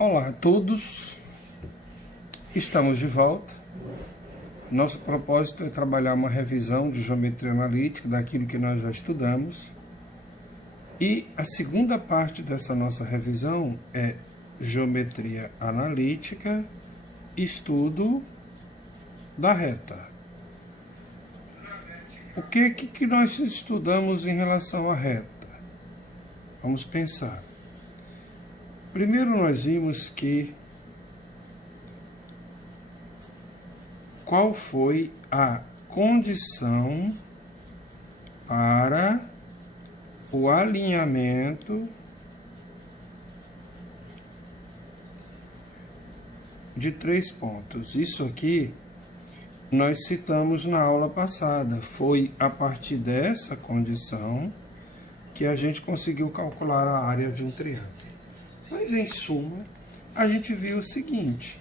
Olá a todos, estamos de volta. Nosso propósito é trabalhar uma revisão de geometria analítica daquilo que nós já estudamos. E a segunda parte dessa nossa revisão é geometria analítica, estudo da reta. O que nós estudamos em relação à reta? Vamos pensar. Primeiro nós vimos que qual foi a condição para o alinhamento de 3 pontos. Isso aqui nós citamos na aula passada. Foi a partir dessa condição que a gente conseguiu calcular a área de um triângulo. Mas, em suma, a gente viu o seguinte,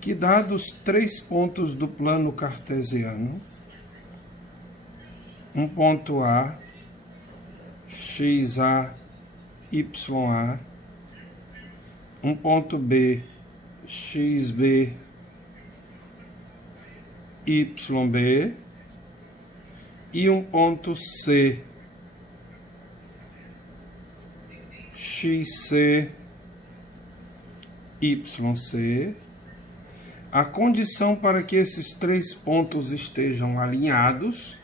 que dados 3 pontos do plano cartesiano, um ponto A, XA, YA, um ponto B, XB, YB, e um ponto C, XC, YC, a condição para que esses 3 pontos estejam alinhados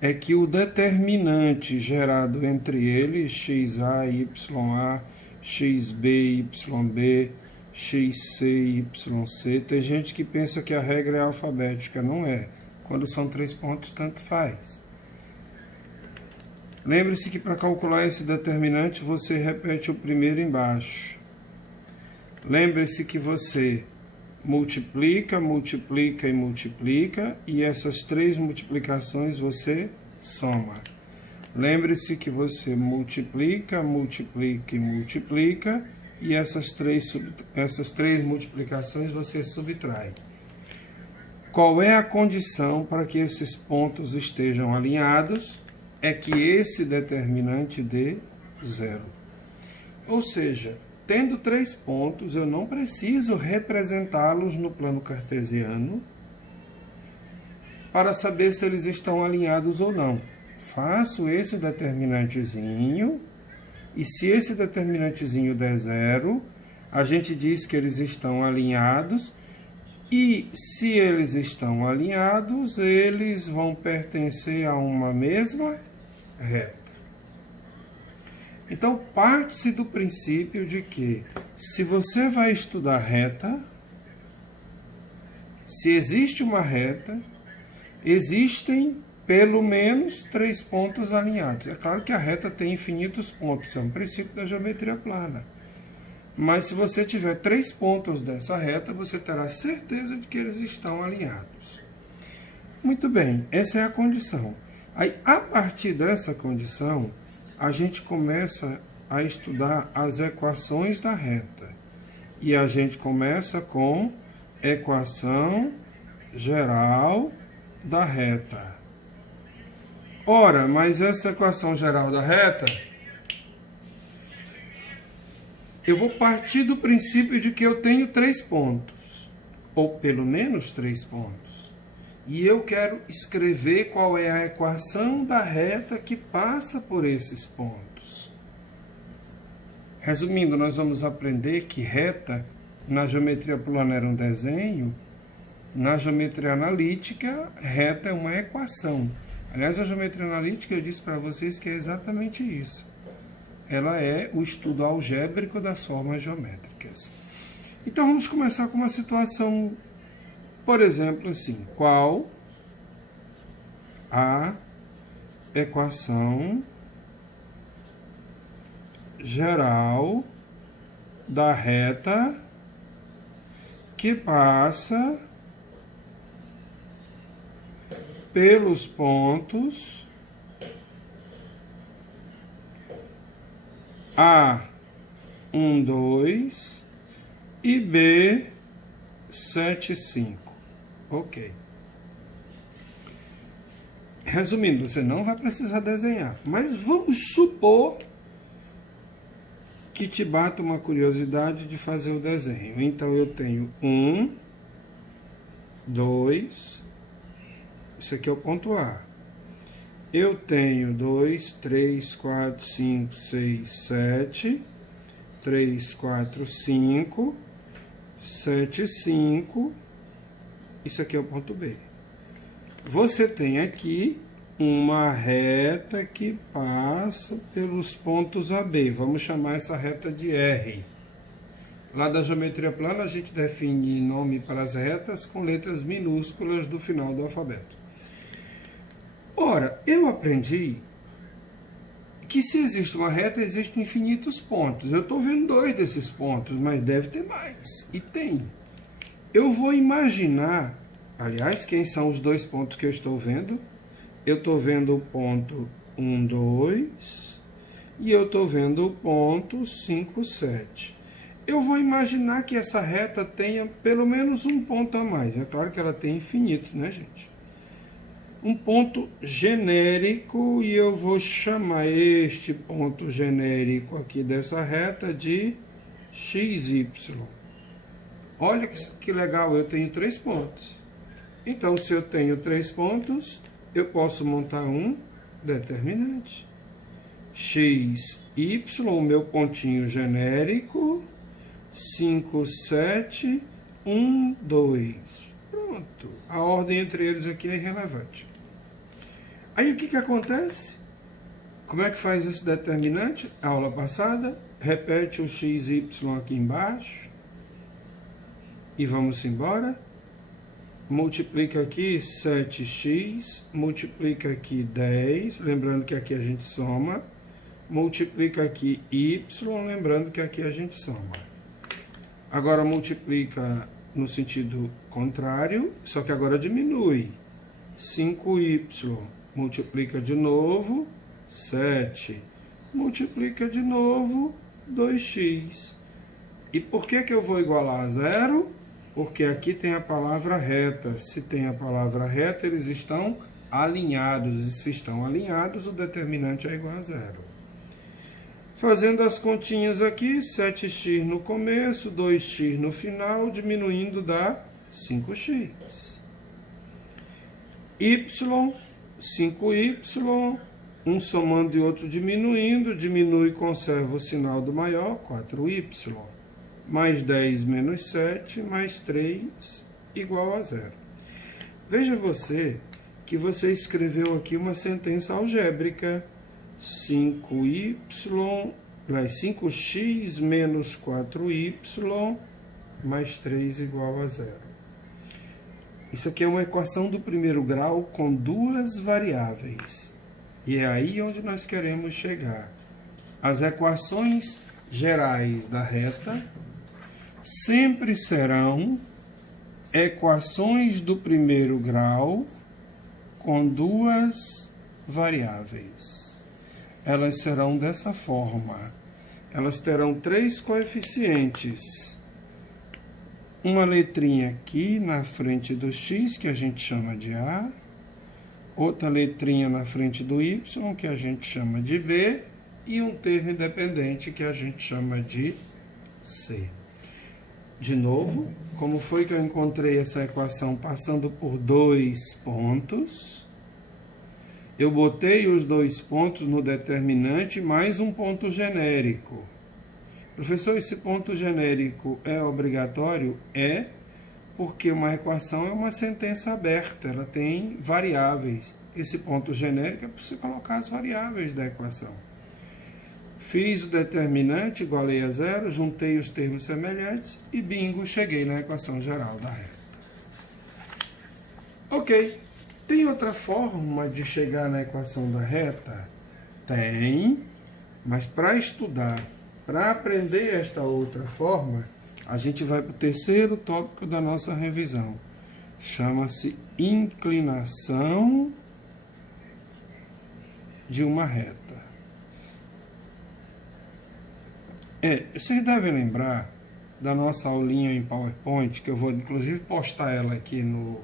é que o determinante gerado entre eles, XA, YA, XB, YB, XC, YC, tem gente que pensa que a regra é alfabética, não é. Quando são 3 pontos, tanto faz. Lembre-se que para calcular esse determinante, você repete o primeiro embaixo. Lembre-se que você multiplica, multiplica e multiplica, e essas 3 multiplicações você soma. Lembre-se que você multiplica, multiplica e multiplica, e essas três multiplicações você subtrai. Qual é a condição para que esses pontos estejam alinhados? É que esse determinante dê 0. Ou seja, tendo 3 pontos, eu não preciso representá-los no plano cartesiano para saber se eles estão alinhados ou não. Faço esse determinantezinho, e se esse determinantezinho der 0, a gente diz que eles estão alinhados, e se eles estão alinhados, eles vão pertencer a uma mesma reta. Então, parte-se do princípio de que, se você vai estudar reta, se existe uma reta, existem pelo menos 3 pontos alinhados. É claro que a reta tem infinitos pontos, é um princípio da geometria plana. Mas se você tiver 3 pontos dessa reta, você terá certeza de que eles estão alinhados. Muito bem, essa é a condição. Aí, a partir dessa condição, a gente começa a estudar as equações da reta. E a gente começa com equação geral da reta. Ora, mas essa equação geral da reta, eu vou partir do princípio de que eu tenho 3 pontos, ou pelo menos 3 pontos. E eu quero escrever qual é a equação da reta que passa por esses pontos. Resumindo, nós vamos aprender que reta, na geometria plana era um desenho, na geometria analítica, reta é uma equação. Aliás, a geometria analítica, eu disse para vocês que é exatamente isso. Ela é o estudo algébrico das formas geométricas. Então, vamos começar com uma situação, por exemplo, assim. Qual a equação geral da reta que passa pelos pontos A1, 2 e B7, 5. Ok. Resumindo, você não vai precisar desenhar, mas vamos supor que te bata uma curiosidade de fazer o desenho. Então, eu tenho 1, 2, isso aqui é o ponto A. Eu tenho 2, 3, 4, 5, 6, 7, 3, 4, 5, 7, 5, isso aqui é o ponto B. Você tem aqui uma reta que passa pelos pontos AB. Vamos chamar essa reta de R. Lá da geometria plana, a gente define nome para as retas com letras minúsculas do final do alfabeto. Ora, eu aprendi que se existe uma reta, existem infinitos pontos. Eu estou vendo 2 desses pontos, mas deve ter mais. E tem. Eu vou imaginar, aliás, quem são os 2 pontos que eu estou vendo? Eu estou vendo o ponto 1, 2 e eu estou vendo o ponto 5, 7. Eu vou imaginar que essa reta tenha pelo menos um ponto a mais. É claro que ela tem infinitos, né, gente? Um ponto genérico e eu vou chamar este ponto genérico aqui dessa reta de XY. Olha que legal, eu tenho 3 pontos. Então, se eu tenho 3 pontos, eu posso montar um determinante. X, Y, o meu pontinho genérico, 5, 7, 1, 2. Pronto. A ordem entre eles aqui é irrelevante. Aí o que acontece? Como é que faz esse determinante? Aula passada, repete o x, y aqui embaixo. E vamos embora. Multiplica aqui 7x, multiplica aqui 10, lembrando que aqui a gente soma. Multiplica aqui y, lembrando que aqui a gente soma. Agora multiplica no sentido contrário, só que agora diminui. 5y, multiplica de novo, 7. Multiplica de novo, 2x. E por que eu vou igualar a zero? Porque aqui tem a palavra reta. Se tem a palavra reta, eles estão alinhados. E se estão alinhados, o determinante é igual a zero. Fazendo as continhas aqui, 7x no começo, 2x no final, diminuindo dá 5x. Y, 5y, um somando e outro diminuindo, diminui e conserva o sinal do maior, 4y. Mais 10 menos 7, mais 3, igual a zero. Veja você que você escreveu aqui uma sentença algébrica. 5x menos 4y mais 3 igual a zero. Isso aqui é uma equação do primeiro grau com 2 variáveis. E é aí onde nós queremos chegar. As equações gerais da reta sempre serão equações do primeiro grau com 2 variáveis. Elas serão dessa forma. Elas terão 3 coeficientes. Uma letrinha aqui na frente do x, que a gente chama de A. Outra letrinha na frente do y, que a gente chama de B. E um termo independente, que a gente chama de C. De novo, como foi que eu encontrei essa equação passando por 2 pontos? Eu botei os 2 pontos no determinante mais um ponto genérico. Professor, esse ponto genérico é obrigatório? É, porque uma equação é uma sentença aberta, ela tem variáveis. Esse ponto genérico é para você colocar as variáveis da equação. Fiz o determinante, igualei a zero, juntei os termos semelhantes e bingo, cheguei na equação geral da reta. Ok. Tem outra forma de chegar na equação da reta? Tem, mas para estudar, para aprender esta outra forma, a gente vai para o terceiro tópico da nossa revisão. Chama-se inclinação de uma reta. Vocês devem lembrar da nossa aulinha em PowerPoint, que eu vou inclusive postar ela aqui no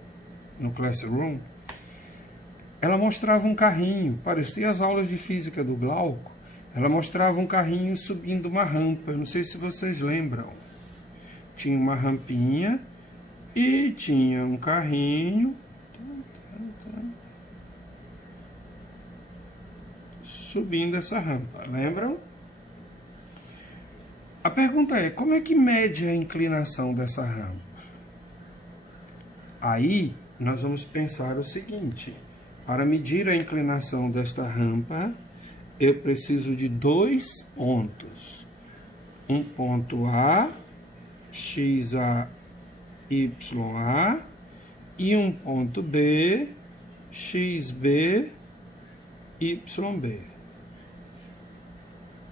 Classroom. Ela mostrava um carrinho, parecia as aulas de física do Glauco, Ela mostrava um carrinho subindo uma rampa. Eu não sei se vocês lembram. Tinha uma rampinha e tinha um carrinho subindo essa rampa. Lembram? A pergunta é, como é que mede a inclinação dessa rampa? Aí, nós vamos pensar o seguinte. Para medir a inclinação desta rampa, eu preciso de 2 pontos. Um ponto A, XA, YA, e um ponto B, XB, YB.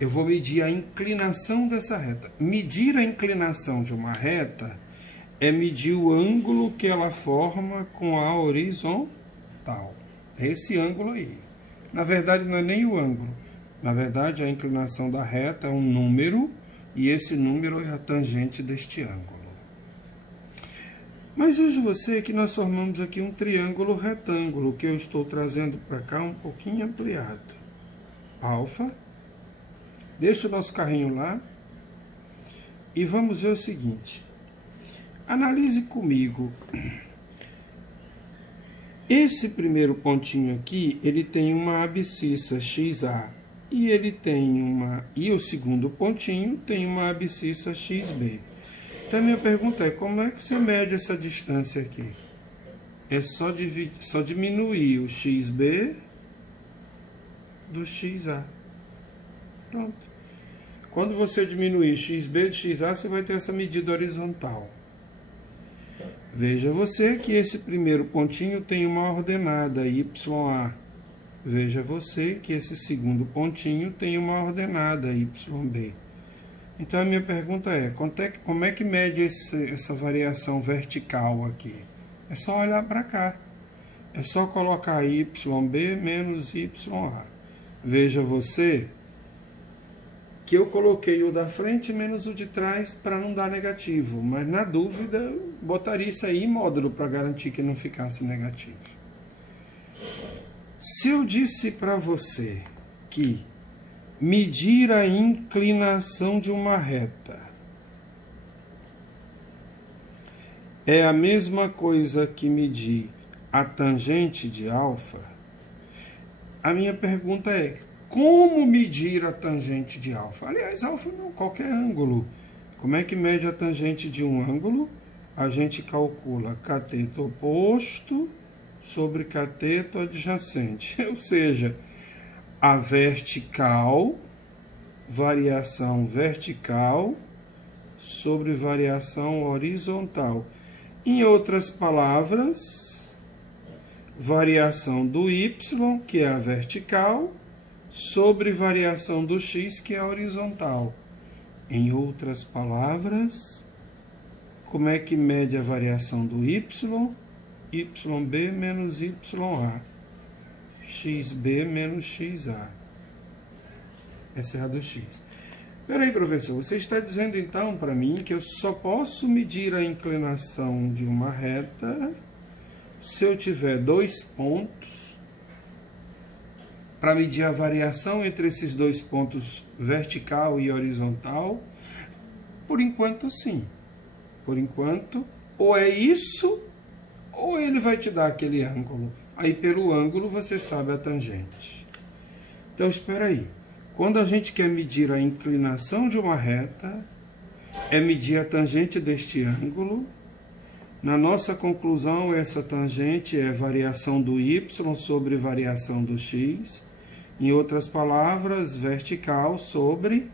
Eu vou medir a inclinação dessa reta. Medir a inclinação de uma reta é medir o ângulo que ela forma com a horizontal. É esse ângulo aí. Na verdade, não é nem o ângulo. Na verdade, a inclinação da reta é um número, e esse número é a tangente deste ângulo. Mas veja você que nós formamos aqui um triângulo retângulo, que eu estou trazendo para cá um pouquinho ampliado. Alfa. Deixa o nosso carrinho lá. E vamos ver o seguinte. Analise comigo. Esse primeiro pontinho aqui, ele tem uma abscissa XA. E o segundo pontinho tem uma abscissa XB. Então a minha pergunta é, como é que você mede essa distância aqui? É só diminuir o XB do XA. Pronto. Quando você diminuir XB de XA, você vai ter essa medida horizontal. Veja você que esse primeiro pontinho tem uma ordenada YA. Veja você que esse segundo pontinho tem uma ordenada YB. Então a minha pergunta é, como é que mede essa variação vertical aqui? É só olhar para cá. É só colocar YB menos YA. Veja você que eu coloquei o da frente menos o de trás para não dar negativo, mas na dúvida eu botaria isso aí em módulo para garantir que não ficasse negativo. Se eu disse para você que medir a inclinação de uma reta é a mesma coisa que medir a tangente de alfa, a minha pergunta é, como medir a tangente de alfa? Aliás, alfa não, qualquer ângulo. Como é que mede a tangente de um ângulo? A gente calcula cateto oposto sobre cateto adjacente. Ou seja, a vertical, variação vertical sobre variação horizontal. Em outras palavras, variação do y, que é a vertical, sobre variação do x, que é a horizontal. Em outras palavras, como é que mede a variação do y? YB menos YA. XB menos XA. Essa é a do x. Peraí, professor, você está dizendo então para mim que eu só posso medir a inclinação de uma reta se eu tiver 2 pontos para medir a variação entre esses 2 pontos vertical e horizontal? Por enquanto, sim. Por enquanto, ou é isso, ou ele vai te dar aquele ângulo. Aí, pelo ângulo, você sabe a tangente. Então, espera aí. Quando a gente quer medir a inclinação de uma reta, é medir a tangente deste ângulo. Na nossa conclusão, essa tangente é variação do y sobre variação do x. Em outras palavras, vertical sobre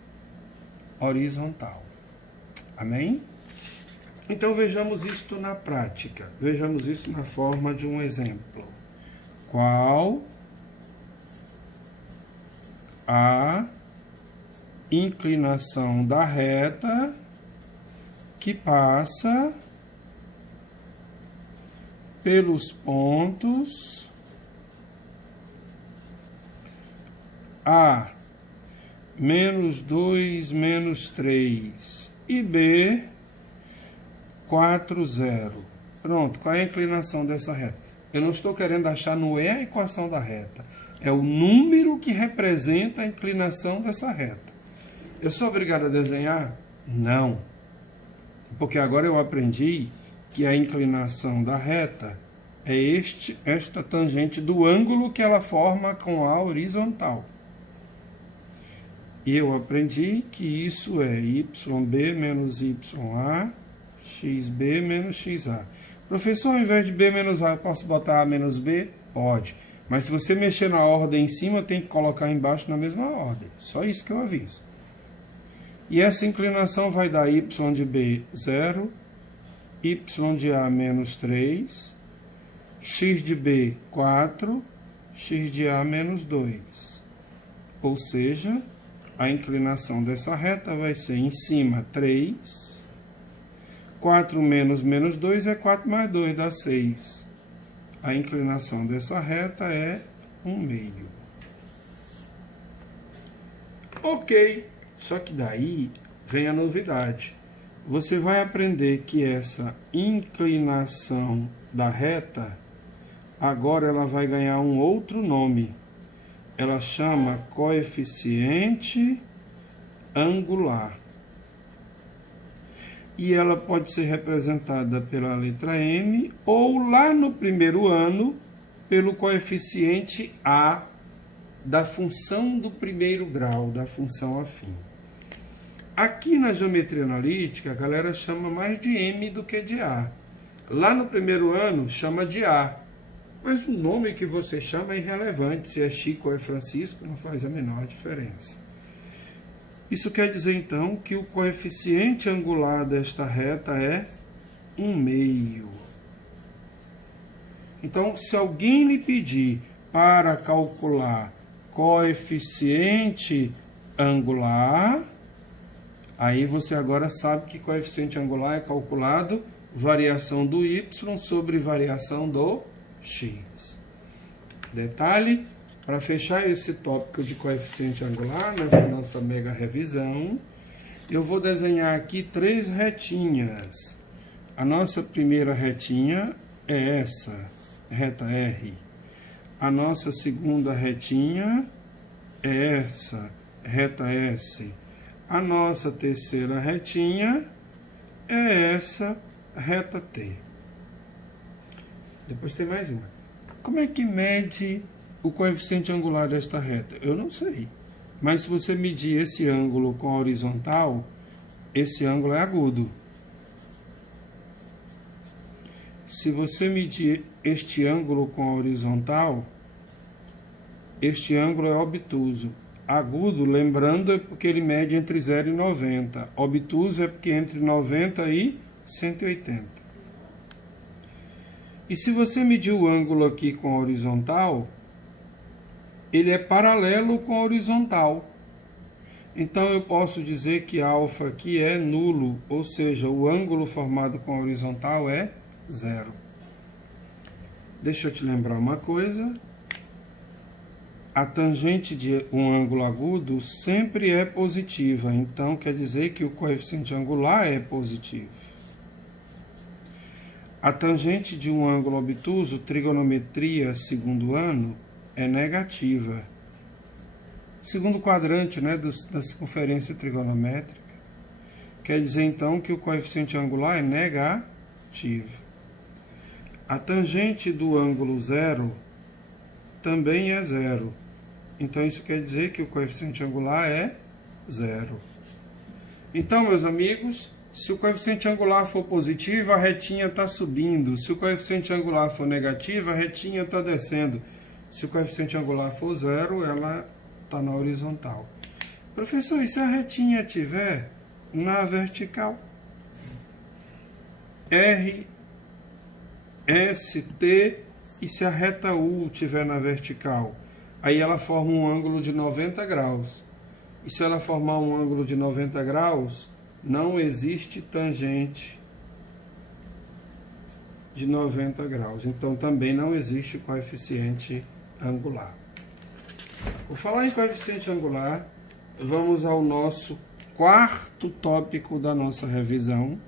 horizontal. Amém? Então, vejamos isto na prática. Vejamos isso na forma de um exemplo. Qual a inclinação da reta que passa pelos pontos A, menos 2, menos 3 e B, 4, 0. Pronto, qual é a inclinação dessa reta? Eu não estou querendo achar, não é a equação da reta, É o número que representa a inclinação dessa reta. Eu sou obrigado a desenhar? Não. Porque agora eu aprendi que a inclinação da reta é esta tangente do ângulo que ela forma com a horizontal. E eu aprendi que isso é YB menos YA, XB menos XA. Professor, ao invés de B menos A, posso botar A menos B? Pode. Mas se você mexer na ordem em cima, tem que colocar embaixo na mesma ordem. Só isso que eu aviso. E essa inclinação vai dar y de B 0, y de A menos 3, x de B 4, x de A menos 2. Ou seja, a inclinação dessa reta vai ser em cima 3, 4 menos menos 2 é 4 mais 2, dá 6. A inclinação dessa reta é 1/2. Ok, só que daí vem a novidade. Você vai aprender que essa inclinação da reta, agora ela vai ganhar um outro nome. Ela chama coeficiente angular. E ela pode ser representada pela letra M ou lá no primeiro ano pelo coeficiente A da função do primeiro grau, da função afim. Aqui na geometria analítica, a galera chama mais de M do que de A. Lá no primeiro ano, chama de A. Mas o nome que você chama é irrelevante. Se é Chico ou é Francisco, não faz a menor diferença. Isso quer dizer, então, que o coeficiente angular desta reta é 1/2. Então, se alguém lhe pedir para calcular coeficiente angular, aí você agora sabe que coeficiente angular é calculado variação do y sobre variação do x. Detalhe, para fechar esse tópico de coeficiente angular, nessa nossa mega revisão, eu vou desenhar aqui 3 retinhas. A nossa primeira retinha é essa, reta R. A nossa segunda retinha é essa, reta S. A nossa terceira retinha é essa, reta T. Depois tem mais uma. Como é que mede o coeficiente angular desta reta? Eu não sei. Mas se você medir esse ângulo com a horizontal, esse ângulo é agudo. Se você medir este ângulo com a horizontal, este ângulo é obtuso. Agudo, lembrando, é porque ele mede entre 0 e 90. Obtuso é porque é entre 90 e 180. E se você medir o ângulo aqui com a horizontal, ele é paralelo com a horizontal. Então, eu posso dizer que alfa aqui é nulo, ou seja, o ângulo formado com a horizontal é 0. Deixa eu te lembrar uma coisa. A tangente de um ângulo agudo sempre é positiva, então quer dizer que o coeficiente angular é positivo. A tangente de um ângulo obtuso, trigonometria segundo ano, é negativa. Segundo quadrante, né, da circunferência trigonométrica. Quer dizer, então, que o coeficiente angular é negativo. A tangente do ângulo zero também é zero. Então, isso quer dizer que o coeficiente angular é zero. Então, meus amigos, se o coeficiente angular for positivo, a retinha está subindo. Se o coeficiente angular for negativo, a retinha está descendo. Se o coeficiente angular for zero, ela está na horizontal. Professor, e se a retinha estiver na vertical? R, S, T, e se a reta U estiver na vertical? Aí ela forma um ângulo de 90 graus. E se ela formar um ângulo de 90 graus, não existe tangente de 90 graus. Então, também não existe coeficiente angular. Por falar em coeficiente angular, vamos ao nosso quarto tópico da nossa revisão.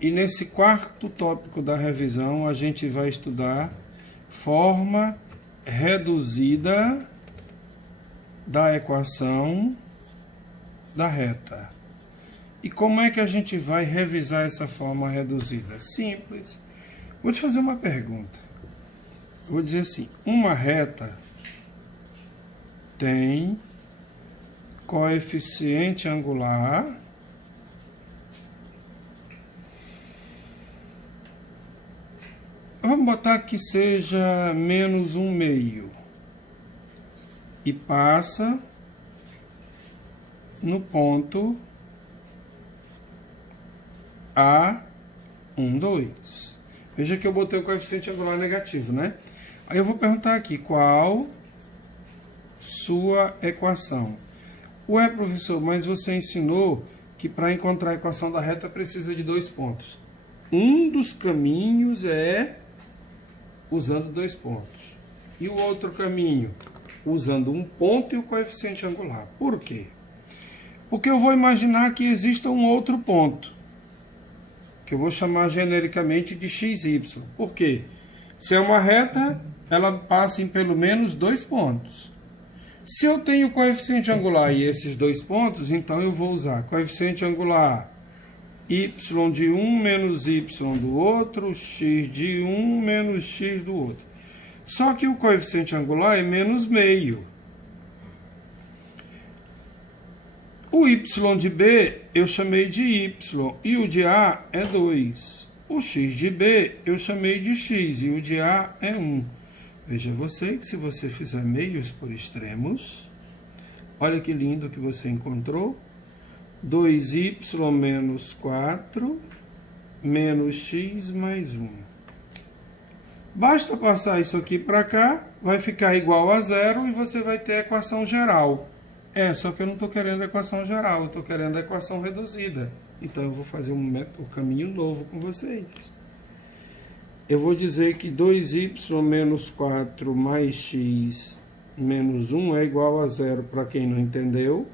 E nesse quarto tópico da revisão, a gente vai estudar forma reduzida da equação da reta. E como é que a gente vai revisar essa forma reduzida? Simples. Vou te fazer uma pergunta. Vou dizer assim, uma reta tem coeficiente angular vamos botar que seja menos 1/2 e passa no ponto A12. Veja que eu botei o coeficiente angular negativo, né? Aí eu vou perguntar aqui, qual sua equação? Ué, professor, mas você ensinou que para encontrar a equação da reta precisa de 2 pontos. Um dos caminhos é usando 2 pontos. E o outro caminho? Usando um ponto e o coeficiente angular. Por quê? Porque eu vou imaginar que exista um outro ponto, que eu vou chamar genericamente de XY. Por quê? Se é uma reta, ela passa em pelo menos 2 pontos. Se eu tenho coeficiente angular e esses 2 pontos, então eu vou usar coeficiente angular y de um menos y do outro, x de um menos x do outro. Só que o coeficiente angular é menos meio. O y de B eu chamei de y e o de A é 2. O x de B eu chamei de x e o de A é 1. Veja você que se você fizer meios por extremos, olha que lindo que você encontrou. 2y menos 4 menos x mais 1. Basta passar isso aqui para cá, vai ficar igual a 0 e você vai ter a equação geral. Só que eu não estou querendo a equação geral, eu estou querendo a equação reduzida. Então eu vou fazer um caminho novo com vocês. Eu vou dizer que 2y menos 4 mais x menos 1 é igual a 0 para quem não entendeu.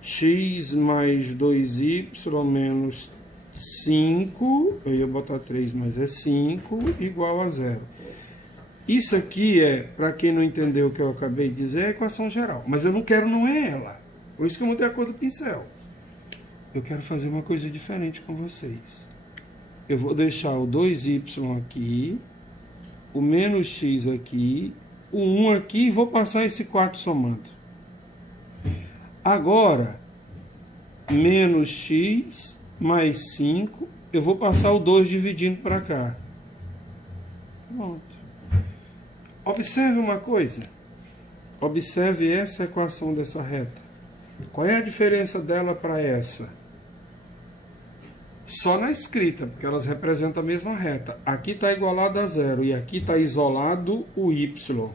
X mais 2y menos 5, eu ia botar 3, mas é 5, igual a 0. Isso aqui é, para quem não entendeu o que eu acabei de dizer, a equação geral. Mas eu não quero, não é ela. Por isso que eu mudei a cor do pincel. Eu quero fazer uma coisa diferente com vocês. Eu vou deixar o 2y aqui, o menos x aqui, o 1 aqui e vou passar esse 4 somando. Agora, menos x mais 5, eu vou passar o 2 dividindo para cá. Pronto. Observe uma coisa. Observe essa equação dessa reta. Qual é a diferença dela para essa? Só na escrita, porque elas representam a mesma reta. Aqui está igualado a 0 e aqui está isolado o y.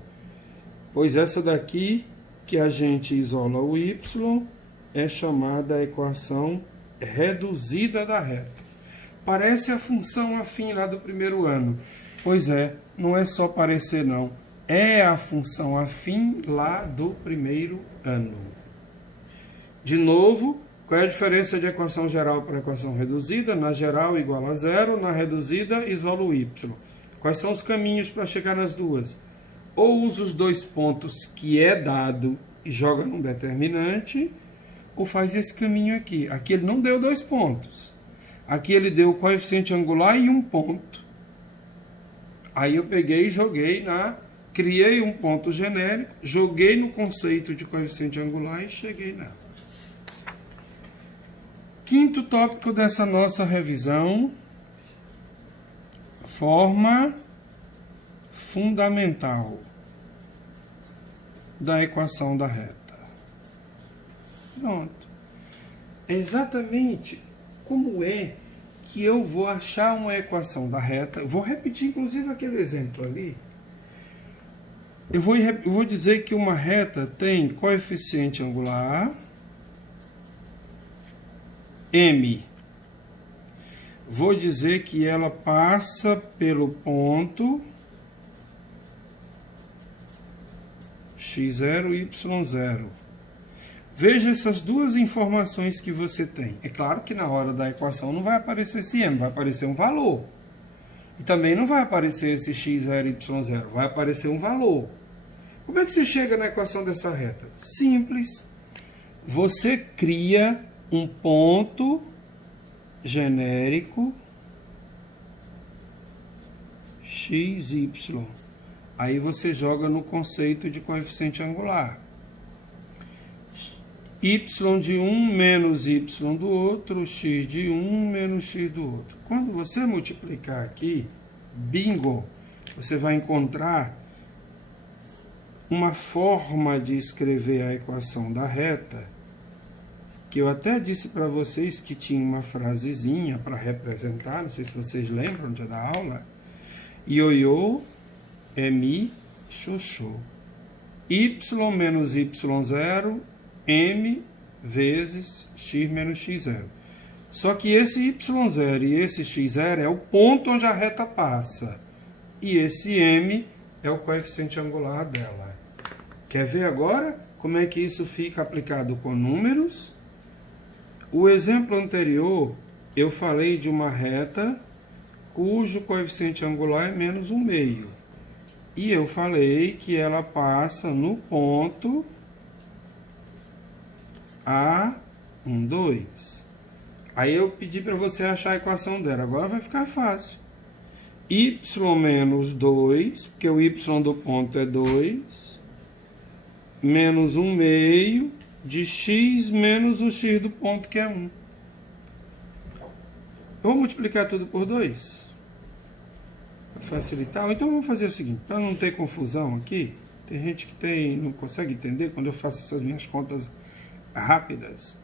Pois essa daqui, que a gente isola o y, é chamada a equação reduzida da reta. Parece a função afim lá do primeiro ano. Pois é, não é só parecer não. É a função afim lá do primeiro ano. De novo, qual é a diferença de equação geral para equação reduzida? Na geral, igual a 0. Na reduzida, isola o y. Quais são os caminhos para chegar nas duas? Ou usa os 2 pontos que é dado e joga num determinante, ou faz esse caminho aqui. Aqui ele não deu 2 pontos. Aqui ele deu o coeficiente angular e 1 ponto. Aí eu peguei e joguei criei um ponto genérico, joguei no conceito de coeficiente angular e cheguei nela. Quinto tópico dessa nossa revisão, forma fundamental da equação da reta. Pronto. É exatamente como é que eu vou achar uma equação da reta. Vou repetir, inclusive, aquele exemplo ali. Eu vou dizer que uma reta tem coeficiente angular M. Vou dizer que ela passa pelo ponto x0, y0. Veja essas duas informações que você tem. É claro que na hora da equação não vai aparecer esse m, vai aparecer um valor. E também não vai aparecer esse x0, y0, vai aparecer um valor. Como é que você chega na equação dessa reta? Simples. Você cria um ponto genérico x, y. Aí você joga no conceito de coeficiente angular. Y de um menos y do outro, x de um menos x do outro. Quando você multiplicar aqui, bingo, você vai encontrar uma forma de escrever a equação da reta, que eu até disse para vocês que tinha uma frasezinha para representar, não sei se vocês lembram dia da aula. Ioiô é mi, xoxô. Y menos y0, m vezes x menos x0. Só que esse y0 e esse x0 é o ponto onde a reta passa. E esse m é o coeficiente angular dela. Quer ver agora como é que isso fica aplicado com números? O exemplo anterior, eu falei de uma reta cujo coeficiente angular é menos 1/2. E eu falei que ela passa no ponto A12. Aí eu pedi para você achar a equação dela. Agora vai ficar fácil. Y menos 2, porque o y do ponto é 2, menos 1/2 de x menos o x do ponto, que é 1. Eu vou multiplicar tudo por 2. Para facilitar. Então vamos fazer o seguinte, para não ter confusão aqui, tem gente que não consegue entender quando eu faço essas minhas contas rápidas.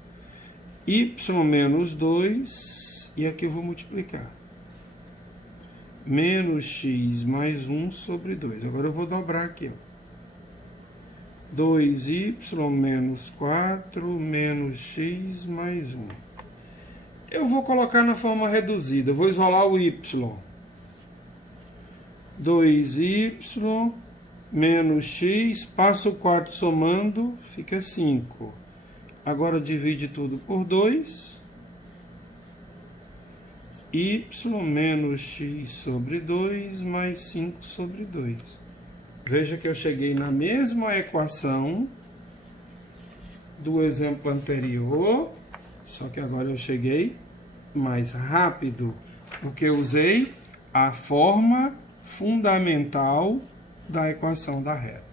Y menos 2, e aqui eu vou multiplicar. Menos x mais 1 sobre 2. Agora eu vou dobrar aqui, ó. 2y menos 4 menos x mais 1. Eu vou colocar na forma reduzida. Eu vou isolar o y. 2y menos x, passo o 4 somando, fica 5. Agora divide tudo por 2. Y menos x sobre 2 mais 5 sobre 2. Veja que eu cheguei na mesma equação do exemplo anterior, só que agora eu cheguei mais rápido, porque eu usei a forma fundamental da equação da reta.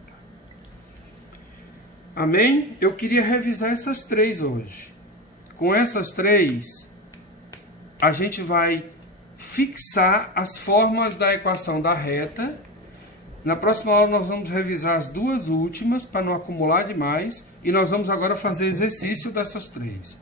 Amém? Eu queria revisar essas três hoje. Com essas três, a gente vai fixar as formas da equação da reta. Na próxima aula nós vamos revisar as duas últimas para não acumular demais e nós vamos agora fazer exercício dessas três.